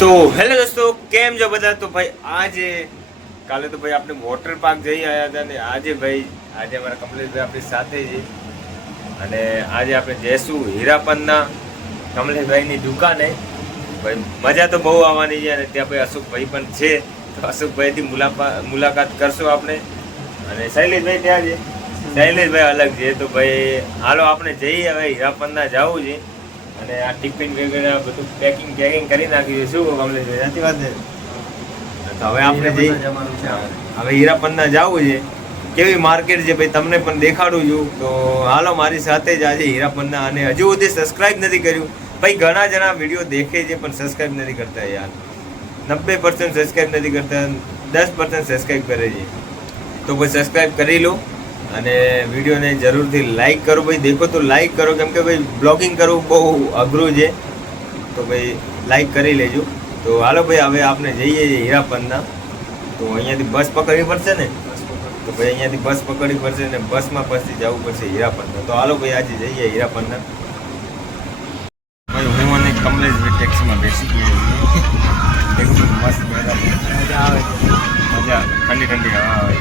તો હેલો દોસ્તો, કેમ છો બધા? તો ભાઈ આજે કાલે તો ભાઈ આપણે વોટર પાર્ક જઈ આવ્યા હતા ને આજે અમારા કમલેશભાઈ આપણી સાથે છે અને આજે આપણે જઈશું હીરાપનના કમલેશભાઈની દુકાને. ભાઈ મજા તો બહુ આવવાની છે અને ત્યાં ભાઈ અશોકભાઈ પણ છે, તો અશોકભાઈથી મુલાકાત કરશું આપણે. અને શૈલેષભાઈ ત્યાં છે, શૈલેષભાઈ અલગ છે. તો ભાઈ હાલો આપણે જઈએ, હવે હીરાપનના જવું છે અને આ ટિફિન વગેરે બધું પેકિંગ કરી નાખ્યું. શું કમલેશભાઈ, સાચી વાત છે? તો હવે આપણે જઈએ, હવે હીરાપનના જવું છે. કેવી માર્કેટ છે ભાઈ તમને પણ દેખાડું છું. તો હાલો મારી સાથે જ આજે હીરાપનના. અને હજુ સુધી સબસ્ક્રાઈબ નથી કર્યું ભાઈ, ઘણા જણા વિડીયો દેખે છે પણ સબસ્ક્રાઈબ નથી કરતા યાર. 90% સબસ્ક્રાઈબ નથી કરતા, 10% સબસ્ક્રાઈબ કરે છે. તો ભાઈ સબસ્ક્રાઈબ કરી લો અને વિડીયોને જરૂરથી લાઈક કરો ભાઈ. દેખો તો લાઈક કરો, કેમ કે ભાઈ બ્લોગિંગ કરવું બહુ અઘરું છે. તો ભાઈ લાઈક કરી લેજો. તો હાલો ભાઈ હવે આપણે જઈએ છીએ હીરાપનના. તો અહીંયાથી બસ પકડવી પડશે ને, તો ભાઈ અહીંયાથી બસ પકડવી પડશે ને બસમાં પછી જવું પડશે હીરાપનના. તો હાલો ભાઈ આજે જઈએ હીરાપનના. ભાઈ હું અને કમલેશભાઈ ટેક્સીમાં બેસી ગયા મસ્ત મજા આવે, મજા ઠંડી ઠંડી હવા આવે.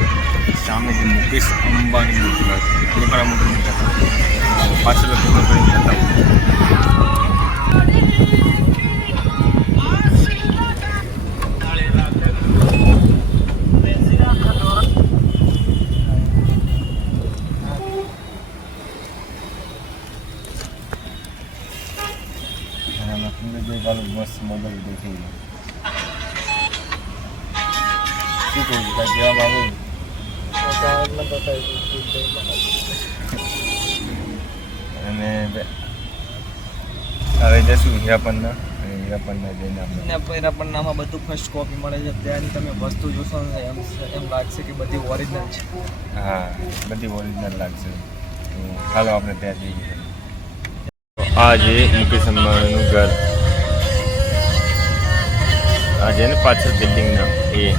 સામે જે મુકેશ અંબાણી પાછળ મસ્ત મોબાઈલ દેખી શું કહું છું કાંઈ કહેવા માંગુ? અને હવે જશું હીરાપનના. હીરાપનના જઈને હીરાપનનામાં બધું ફર્સ્ટ કોપી મળે છે. ત્યાંની તમે વસ્તુ જોશો ને એમ લાગશે કે બધી ઓરિજિનલ છે. હા, બધી ઓરિજિનલ લાગશે. તો ચાલો આપણે ત્યાં જઈએ. આ છે મુકેશ અંબાણીનું ઘર. આ છે ને પાછળ બિલ્ડિંગના એ.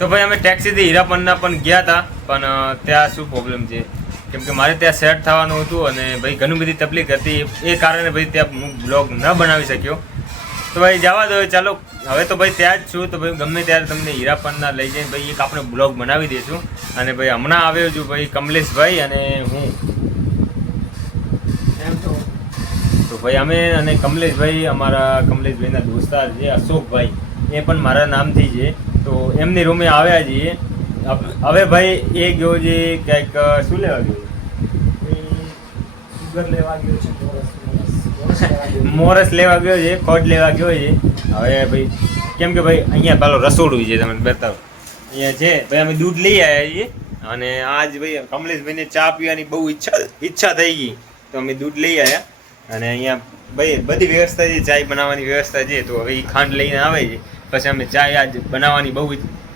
તો ભાઈ અમે ટેક્સીથી હીરાપનના પણ ગયા હતા, પણ ત્યાં શું પ્રોબ્લેમ છે કેમ કે મારે ત્યાં સેટ થવાનું હતું અને ભાઈ ઘણી બધી તકલીફ હતી. એ કારણે ભાઈ ત્યાં હું બ્લોગ ન બનાવી શક્યો. તો ભાઈ જવા દો, ચાલો હવે તો ભાઈ ત્યાં જ છું. તો ભાઈ ગમે ત્યારે તમને હીરાપનના લઈ જઈને ભાઈ એક આપણે બ્લોગ બનાવી દઈશું. અને ભાઈ હમણાં આવ્યો છું ભાઈ કમલેશભાઈ અને હું. તો ભાઈ અમે અને કમલેશભાઈ, અમારા કમલેશભાઈના દોસ્તાર છે અશોકભાઈ, એ પણ મારા નામથી છે. તો એમની રૂમે આવ્યા છીએ. હવે ભાઈ એ ગયો છે કંઈક શું લેવા ગયો? સુગર લેવા ગયો છે, મોરસ લેવા ગયો છે, ખોડ લેવા ગયો છે. હવે ભાઈ કેમ કે ભાઈ અહીંયા પેલો રસોડું છે, તમે બતાવો અહીંયા છે ભાઈ. અમે દૂધ લઈ આવ્યા છીએ અને આજ ભાઈ કમલેશભાઈને ચા પીવાની બહુ ઈચ્છા થઈ ગઈ, તો અમે દૂધ લઈ આવ્યા. અને અહીંયા ભાઈ બધી વ્યવસ્થા છે, ચાય બનાવવાની વ્યવસ્થા છે. તો હવે એ ખાંડ લઈને આવે છે. પછી અમે ચાય આજ બનાવવાની બહુ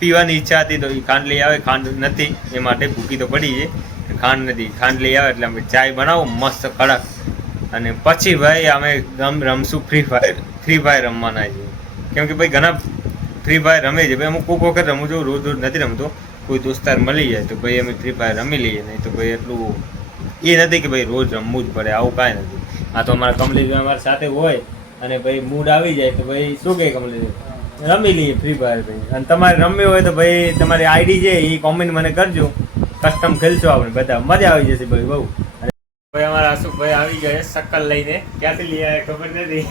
પીવાની ઈચ્છા હતી, તો એ ખાંડ લઈ આવે. ખાંડ નથી એ માટે ભૂકી તો પડી છે, ખાંડ નથી. ખાંડ લઈ આવે એટલે અમે ચાય બનાવો મસ્ત કડક. અને પછી ભાઈ અમે રમશું ફ્રી ફાયર રમવાના છે. કેમ કે ભાઈ ઘણા ફ્રી ફાયર રમે છે ભાઈ. અમુક કોઈક વખત રમું છું, રોજ નથી રમતો. કોઈ દોસ્તાર મળી જાય તો ભાઈ અમે ફ્રી ફાયર રમી લઈએ. નહીં તો ભાઈ એટલું એ નથી કે ભાઈ રોજ રમવું જ પડે, આવું કાંઈ નથી. આ તો અમારા કમલેશભાઈ અમારી સાથે હોય અને ભાઈ મૂડ આવી જાય તો ભાઈ શું કહે કમલેશભાઈ, રમી લઈએ ફ્રી ફાયર ભાઈ. અને તમારે રમવી હોય તો ભાઈ તમારી આઈડી છે એ કોમેન્ટ મને કરજો, કસ્ટમ ખેલશો આપણે બધા, મજા આવી જશે ભાઈ બહુ. ભાઈ અમારા અશોકભાઈ આવી ગયા શક્કર લઈને. ક્યાંથી લઈ આવ્યા ખબર નથી.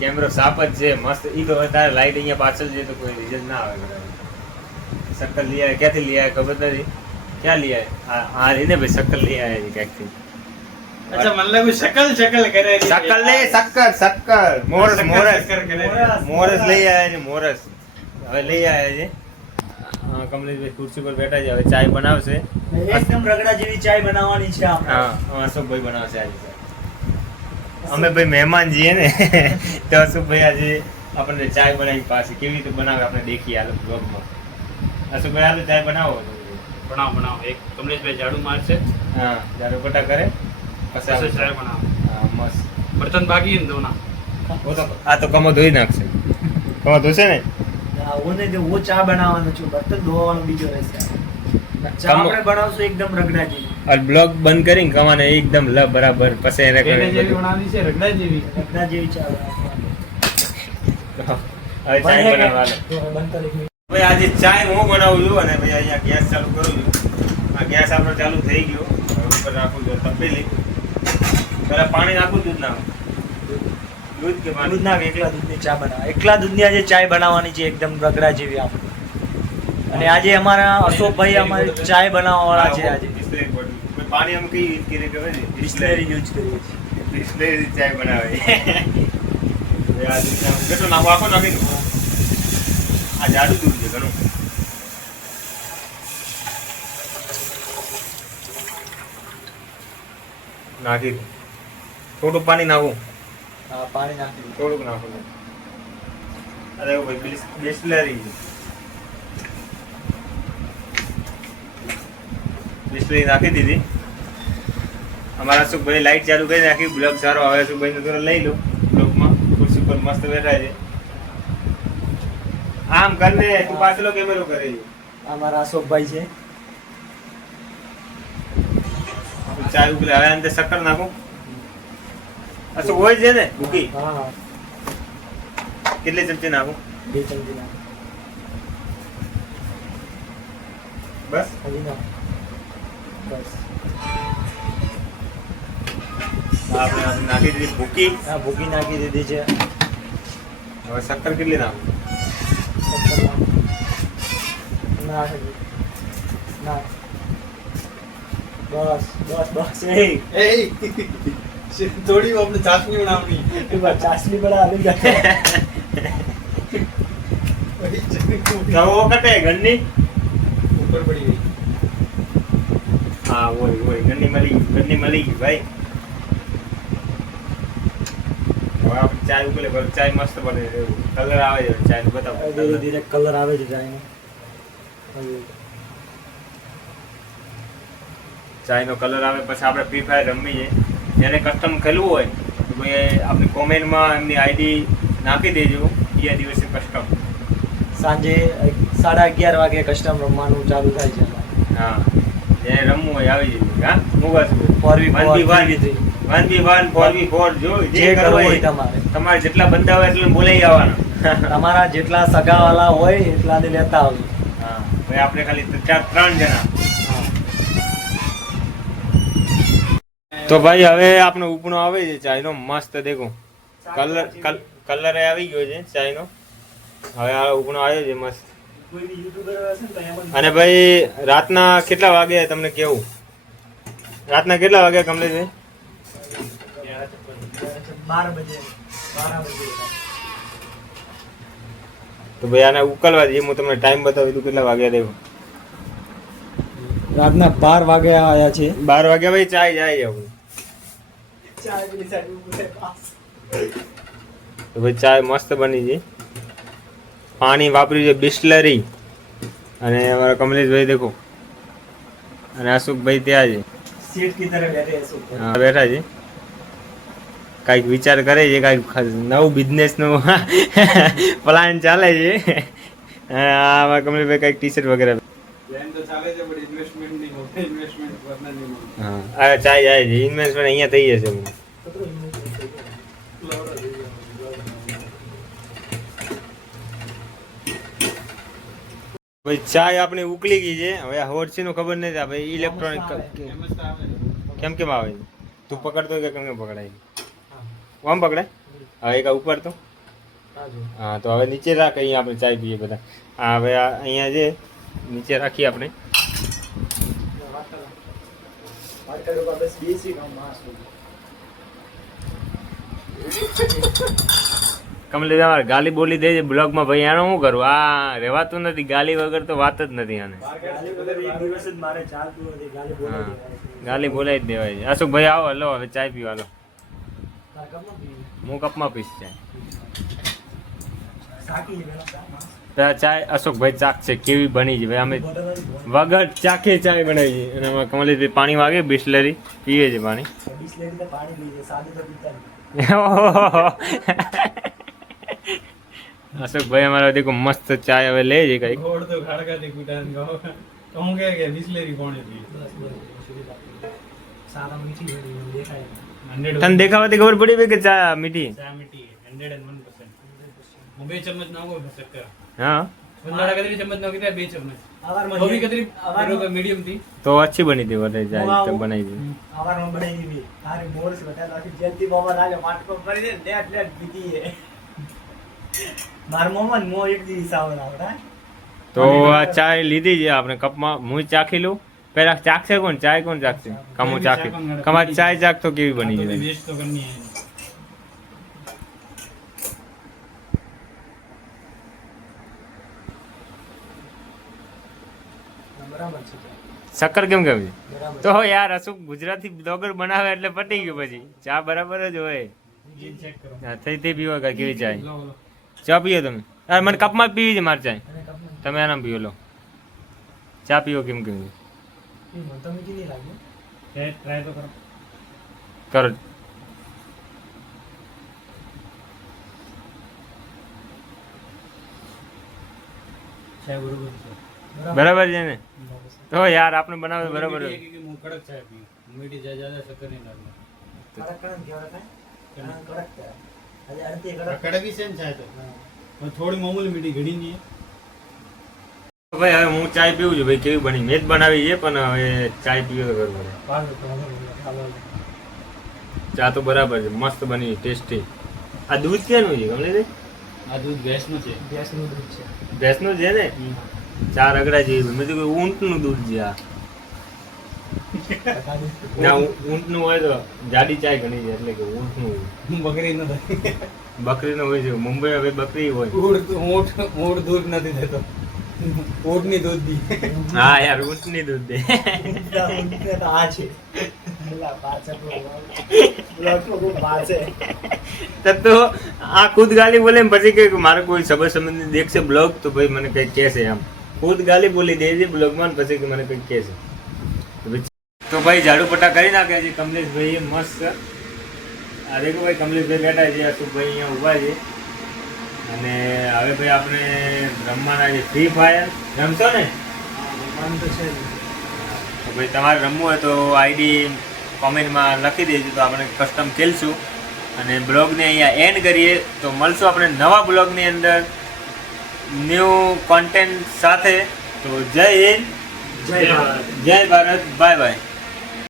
કેમેરો સાપ જ છે મસ્ત. એ તો તારે લાઈટ અહીંયા પાછળ છે તો કોઈ રિઝલ્ટ ના આવે બરાબર. શક્કર લઈ આવ્યા, ક્યાંથી લઈ આવ્યા ખબર નથી. ક્યાં લઈ આવ્યા? હા રીને ભાઈ શક્કર લઈ આવ્યા છે ક્યાંકથી. અચ્છા, મતલબ શકલ કરે છે. શક્કર લે, શક્કર મોરસ લઈ આવ્યા છે. મોરસ હવે લઈ આવ્યા છે. કમલેશભાઈ ખુરશી પર બેઠા છે, હવે ચાય બનાવશે. એકદમ રગડા જેવી ચાય બનાવવાની છે આપણે. હા, અશોકભાઈ બનાવશે આજે. અમે ભાઈ મહેમાન છીએ ને તો અશોકભાઈ આજે આપણને ચાય બનાવી પાસે કેવી રીતે બનાવે આપણે દેખીએ હાલ બ્લોગમાં. અશોકભાઈ હાલ ચાય બનાવો. બનાવો. એક કમલેશભાઈ ઝાડુ મારશે. હા, ઝાડુ પટા કરે પછી ચાય બનાવો. હા મસ્ત. બર્તન બાકી ને ધોના. આ તો કમો ધોઈ નાખશે. કમો ધોશે ને. હું ચા બનાવવાનો છું, બર્તન ધોવાનો બીજો રહેશે. ચા આપણે બનાવશું એકદમ રગડા જેવી. और ब्लॉग બંધ કરીને કમાને એકદમ લ બરાબર પછી એને તેને જેવી હવે બનાવી છે રગડા જેવી રગડા જેવી ચા ચાય બનાવવાનો ભાઈ આજે ચાય હું બનાવું છું અને ભાઈ અહીંયા ગેસ ચાલુ કરું છું આ ગેસ આપણો ચાલુ થઈ ગયો હવે ઉપર નાખું છું તપેલી પહેલા પાણી નાખું દૂધ નાખું દૂધ કે પાણી દૂધ નાખ, એકલા દૂધની ચા બનાવ. એકલા દૂધની આજે ચાય બનાવવાની છે એકદમ રગડા જેવી આપણે. અને આજે અમારા અશોકભાઈ અમારી ચાય બનાવવા વાળા છે આજે. બિસ્લેરી બોટલ. કોઈ પાણી અમે કઈ યુઝ કરીએ ખબર છે બિસ્લેરી યુઝ કરીએ છીએ. બિસ્લેરી ચાય બનાવે હવે આ દૂધ કેટલો નાખો આખો નાખી દો. આ જાડું દૂધ છે ઘણું નાખી દો. થોડું પાણી નાખું હા, પાણી નાખી દીધું. થોડુંક નાખું અરે ભાઈ બિસ્લેરી બિસ્લેરી નાખી દીધી અમારા સુખભાઈ લાઈટ ચાલુ કરી નાખી બ્લોગ સારો આવે સુખભાઈ નો થોડો લઈ લો બ્લોગમાં ખુરશી પર મસ્ત બેઠા છે આમ કરને તું પાછલો કેમેરો કરે છે અમારા અશોકભાઈ છે. ચાય ઉકળે હવે અંદર શક્કર નાખું અશોક હોય છે ને ભૂકી હા હા, કેટલી ચમચી નાખું 2 ચમચી નાખ. બસ હજી નાખ. બસ. આપણે નાખી દીધી ભૂકી હા, ભૂકી નાખી દીધી છે. હવે શક્કર કેટલી નાખું નાખ હજી. નાખ. બસ બસ બસ. એ થોડી આપણે ચાસણી બનાવની ચાસણી બડા આવી ગયા. નવો કટે ઘરની ઉપર પડી ગઈ હા હોય ઘરની મળી ગઈ ભાઈ હવે આપણે ચાય ઉકળે પર ચાય મસ્ત બને કલર આવે છે ચાય નો બતાવો ધીરે ધીરે કલર આવે છે ચાયનો. ચાય નો કલર આવે પછી આપણે ફ્રી ફાયર રમીએ જેને કસ્ટમ ખેલવું હોય તો ભાઈ આપણી કોમેન્ટમાં એમની આઈડી નાખી દેજો એ દિવસે કસ્ટમ સાંજે 11:30 વાગે કસ્ટમ રમવાનું ચાલુ થાય છે. હા જેને રમવું હોય આવી જજો હા મુગા છું 4v4 1v1 4v4 જો જે કરવું હોય તમારે. તમારે જેટલા બંદા હોય એટલે બોલાઈ આવવાના તમારા જેટલા સગાવાલા હોય એટલાને લેતા આવજો. હા ભાઈ આપણે ખાલી 3 જણા તો ભાઈ હવે આપણો ઉપનો આવે છે ચાયનો મસ્ત દેખો કલર આવી ગયો છે ચાયનો હવે આ ઉપનો આવ્યો છે મસ્ત કોઈ બી યુટ્યુબર હશે ને તો એમ જ અને ભાઈ રાતના કેટલા વાગે તમને કેવું રાતના કેટલા વાગે કમલેશભાઈ 12 બજે. તો ભાઈ આને ઉકલવા દઈએ હું તમને ટાઈમ બતાવી દઉં કેટલા વાગ્યા દેવું રાતના 12 વાગે આયા છે. 12 વાગ્યા ભાઈ ચાય જાય આપણે તો ભાઈ ચાય મસ્ત બની છે પાણી વાપર્યું છે બિસ્લરી અને અમારા કમલેશભાઈ દેખો અને અશોકભાઈ ત્યાં છે સીટ की तरह बैठे हैं सब. હા બેઠા છે કાંઈક વિચાર કરે છે કાંઈક નવું બિઝનેસનું પ્લાન ચાલે છે આમાં કમલેશભાઈ કાંઈક ટી શર્ટ વગેરે પ્લાન તો ચાલે છે પણ ઇન્વેસ્ટમેન્ટ નહીં હોતે ઇન્વેસ્ટમેન્ટ કરના નહીં હોતે હા આ ચાય જાય છે ઇન્વેસ્ટમેન્ટ અહીંયા થઈ જશે ભાઈ ચાય આપણી ઉકળી ગઈ છે હવે આ હોટ છે નું ખબર નથી ભાઈ ઇલેક્ટ્રોનિક એમ જ તો આવે ને. કેમ આવે છે તું પકડતો હોય કે કેમ પકડાય આમ પકડાય હવે એક આ ઉપર તો હા તો હવે નીચે રાખ અહીંયા આપણે ચાય પીએ બધા હા હવે આ અહીંયા છે નીચે રાખીએ આપણે કમલેશ અમારે ગાલી બોલી દે છે બ્લોગમાં ભાઈ આને શું કરું આ રહેવાતું નથી ગાલી વગર તો વાત જ નથી આને હા ગાલી બોલાવી જ દેવાય છે અશોકભાઈ આવો લો હવે ચાય પીવા લો હું કપમાં પીશ ચાય ચાય અશોકભાઈ ચાક છે કેવી બની છે ભાઈ અમે વગર ચાખે ચાય બનાવી છે અને આમાં કમલેશભાઈ પાણી વાગે બિસ્લરી પીએ છે પાણી અશોકભાઈ અમારા દેખો મસ્ત ચાય હવે લે છે કઈક ગોળ તો ખાડકાથી કૂટાને કહો તો હું કે બિસ્લેરી પાણી પી સારા મીઠી બની દેખાય 100 તને દેખાવાથી ખબર પડી ભાઈ કે ચા મીઠી ચા મીઠી 101%. હું 2 ચમચ નાખો શક્કર. હા વંદાડા કતરી ચમચ નાખી દે 2 ચમચ. આવારમાં થોડી કતરી બરોબર મીડિયમ થી. તો अच्छी बनी थी वरना जाए तो बनाई थी આવારમાં બનાવી દીધી તારે મોરસ બટાટા આખી જેલથી બાબા રાજો માટકો કરી દે લેટ લેટ પીધી હે માર મોમન મો એક દી સાવર આવડા તો આ ચાય લીધી છે આપણે કપમાં હું ચાખી લઉં પહેલા ચાખશે કોણ ચાય કોણ ચાખશે કમો ચાખી કમારી ચાય ચાખતો કેવી બની છે વેસ્ટ તો કરनी है. બરાબર છે શક્કર કેમ કેમ છે બરાબર તો યાર અશુક ગુજરાતી બ્લોગર બનાવે એટલે પટી ગયું પછી ચા બરાબર જ હોય ये चेक करो. હા, થઈ તે પીવો કે કેવી ચાય लो लो. ચા પીવો તમે અરે મને કપમાં જ પીવી છે મારી ચાય અને કપમાં તમે આરામ પીવો લો ચા પીવો કેમ કેમ છે એ મને તો મીઠી નહીં લાગે ट्राई तो करो. કરો चाय बरोबर છે. બરાબર છે ને તો યાર આપણે બનાવે બરાબર मीठी है क्योंकि मैं कड़क चाय पी. मीठी चाय ज्यादा शक्कर नहीं डालना. કડક કડક કેવા થાય કડક કડક આજે અડધી કડક कड़क ही सेम चाय तो. और थोड़ी मामूली मीठी घड़ी नहीं है. ભાઈ હવે હું ચાય પીવું છું ભાઈ કેવી બની મેં જ બનાવી છે પણ હવે ચાય પીવો તો ખબર પડે પાડો તો હવે ચા તો બરાબર છે મસ્ત બની ટેસ્ટી આ દૂધ ક્યાંનું છે ગમે તે આ દૂધ ભેંસનું છે. ગેસનું દૂધ છે ભેંસનું છે ને ચાર રગડા જેવી મેં તો કહ્યું ઊંટનું દૂધ છે આ ના ઊંટનું હોય તો જાડી ચાય ઘણી છે એટલે કે ઊંટનું હોય બકરી નો બકરીનું હોય છે મુંબઈ હવે બકરી હોય ઊંટ દૂધ નથી દેતો. ઊંટની દૂધ દી. હા યાર ઊંટની દૂધ દે આ છે પેલા પાછળ બ્લોક પાસે તબ તો આ ખુદ ગાલી બોલે ને પછી કે મારે કોઈ સબર સંબંધી દેખશે બ્લોગ તો ભાઈ મને કંઈક કહેશે આમ ખુદ ગાલી બોલી દે છે બ્લોગમાં પછી કે મને કંઈક કહેશે તો ભાઈ ઝાડુ પટ્ટા કરી નાખ્યા છે કમલેશભાઈ એ મસ્ત આ દેખો ભાઈ કમલેશભાઈ બેઠા છે અશુકભાઈ અહીંયા ઊભા છે અને હવે ભાઈ આપણે રમવાના છે ફ્રી ફાયર રમશો ને મન તો છે તો ભાઈ તમારે રમવું હોય તો આઈડી કોમેન્ટમાં લખી દેજો તો આપણે કસ્ટમ ખેલશું અને બ્લોગને અહીંયા એન્ડ કરીએ તો મળશું આપણે નવા બ્લોગની અંદર ન્યૂ કોન્ટેન્ટ સાથે તો જય હિન્દ જય ભારત જય ભારત બાય બાય